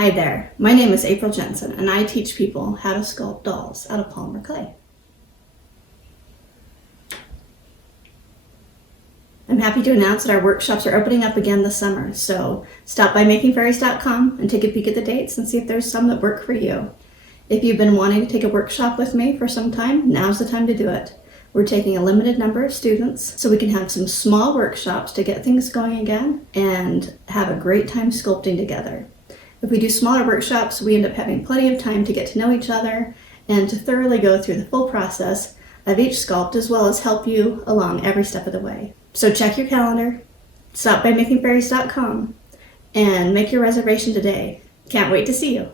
Hi there, my name is April Jensen and I teach people how to sculpt dolls out of polymer clay. I'm happy to announce that our workshops are opening up again this summer, so stop by makingfairies.com and take a peek at the dates and see if there's some that work for you. If you've been wanting to take a workshop with me for some time, now's the time to do it. We're taking a limited number of students so we can have some small workshops to get things going again and have a great time sculpting together. If we do smaller workshops, we end up having plenty of time to get to know each other and to thoroughly go through the full process of each sculpt, as well as help you along every step of the way. So check your calendar, stop by makingfairies.com, and make your reservation today. Can't wait to see you.